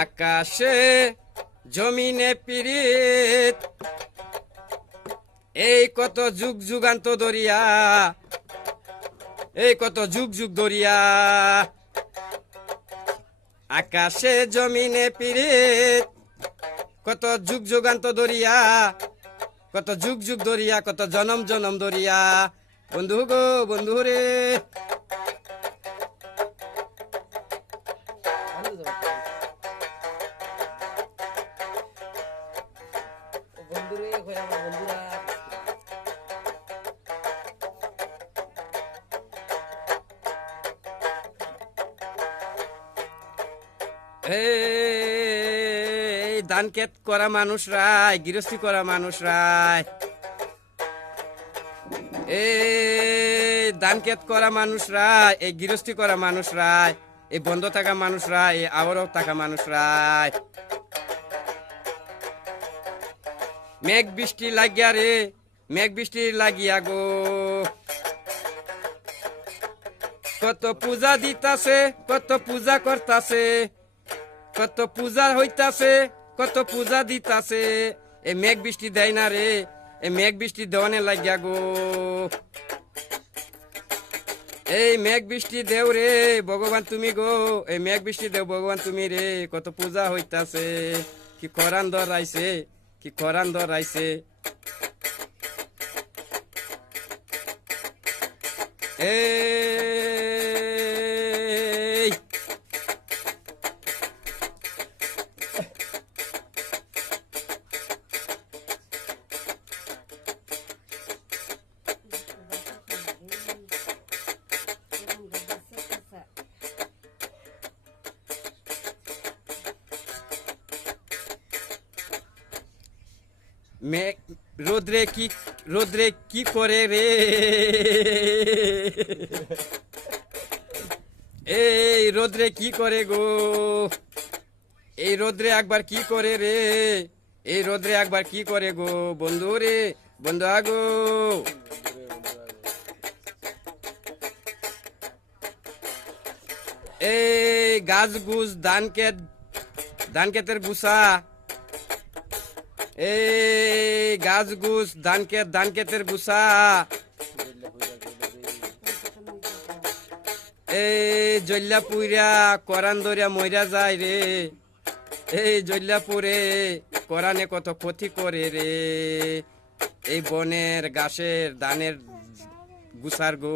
আকাশে জমিনে পিরিত, এই কত যুগ যুগান্ত দরিয়া, এই কত যুগ যুগ দরিয়া। আকাশে জমিনে পিরিত, কত যুগ যুগান্ত দরিয়া, কত যুগ যুগ দরিয়া, কত জনম জনম দরিয়া। বন্ধু গো বন্ধু রে, এই ধান ক্ষেত করা মানুষরাই, গৃহস্থী করা মানুষরাই, এই ধান ক্ষেত করা মানুষরাই, এই গৃহস্থী করা মানুষরাই, এই বন্ধ থাকা মানুষরাই, এই আবরও থাকা মানুষরাই। মেঘ বৃষ্টি লাগিয়া রে, মেঘ বৃষ্টি লাগিয়া গো, কত পূজা দিতাছে, কত পূজা করতাছে, কত পূজা হইতাছে, কত পূজা দিতাছে। এ মেঘ বৃষ্টি দেয় না রে, এ মেঘ বৃষ্টি দেওয়ানে লাগিয়া গো। এই মেঘ বৃষ্টি দেও রে ভগবান তুমি গো, এই মেঘ বৃষ্টি দেও ভগবান তুমি রে। কত পূজা হইতাছে, কি খরান ধরাইছে, কি খরান ধরাইছে। এই মেঘ রোদ্রে কি, রোদ্রে কি করে রে, এই রোদ্রে কি করে গো, এই রোদ্রে একবার কি করে রে, এই রোদ্রে একবার কি করে গো। বন্ধু রে বন্ধু আগো, এই গাছ গুছ ধান ক্ষেত, ধান ক্ষেতের গুছা, এই গাছ গুছ ধান ক্ষেত, ধান ক্ষেতের গুছা, এই জল্লা পুইরা করান দরিয়া মইরা যায় রে, এই জল্লা পুরে করানে কত ক্ষতি করে রে। এই বনের ঘাসের ধানের গুছার গো।